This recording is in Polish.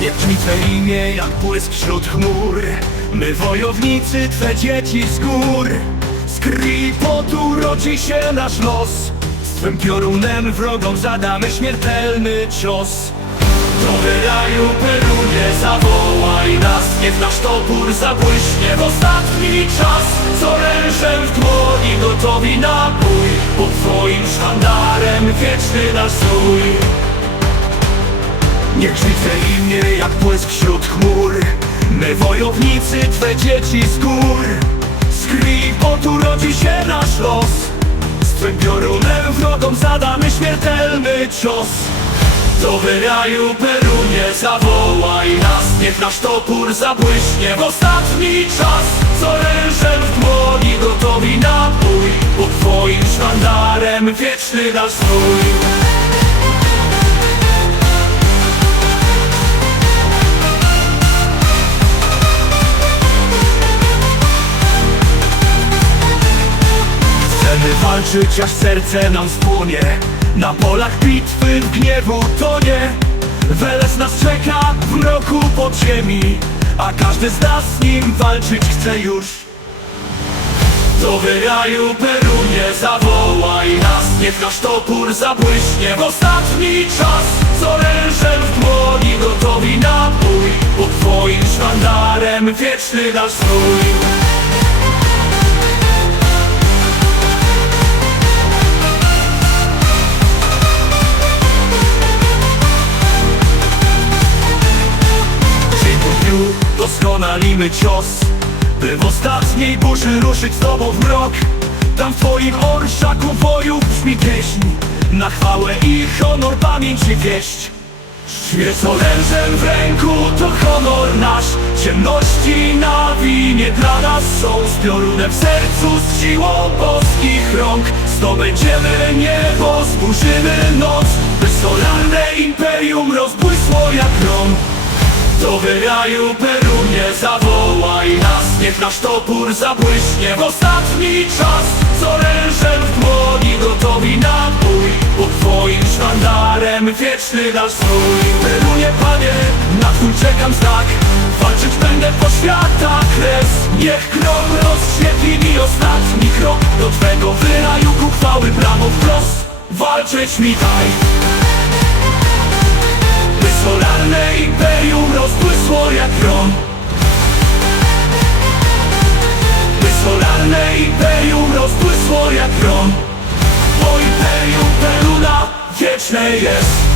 Jak brzmi Twe imię, jak błysk wśród chmur. My wojownicy, Twe dzieci z gór. Z krwi potu rodzi się nasz los. Z Twym piorunem wrogom zadamy śmiertelny cios. Do wyraju Perunie zawołaj nas. Niech nasz topór zabłyśnie w ostatni czas. Z orężem w dłoni gotowi na bój. Pod Twoim sztandarem wieczny nasz Brzmi Twe imię jak błysk wśród chmur. My wojownicy, Twe dzieci z gór. Z krwi potu rodzi się nasz los. Z Twym piorunem wrogom zadamy śmiertelny cios. Do wyraju Perunie zawołaj nas. Niech nasz topór zabłyśnie w ostatni czas. Z orężem w dłoni gotowi na bój Pod Twoim sztandarem wieczny nasz strój walczyć, aż serce nam spłonie. Na polach bitwy w gniewu tonie. Weles nas czeka w mroku podziemi A każdy z nas z nim walczyć chce już. Do wyraju Perunie zawołaj nas Niech nasz topór zabłyśnie w ostatni czas. Z orężem w dłoni gotowi na bój Pod Twoim sztandarem wieczny nasz strój doskonalimy cios By w ostatniej burzy ruszyć z tobą w mrok. Tam w twoim orszaku boju brzmi pieśń Na chwałę i honor pamięć i wieść. Świec orężem w ręku to honor nasz. Ciemności na winie dla nas są Z piorunem w sercu, z siłą boskich rąk. Zdobędziemy niebo, zburzymy noc By solarne imperium do wyraju Perunie zawołaj nas Niech nasz topór zabłyśnie w ostatni czas. Z orężem w dłoni gotowi na bój Pod Twoim sztandarem wieczny nasz strój. Perunie Panie, na Twój czekam znak. Walczyć będę po światach kres. Niech krok rozświetli mi ostatni krok. Do Twego wyraju ku chwały bramą wprost Walczyć mi daj rozbłysło jak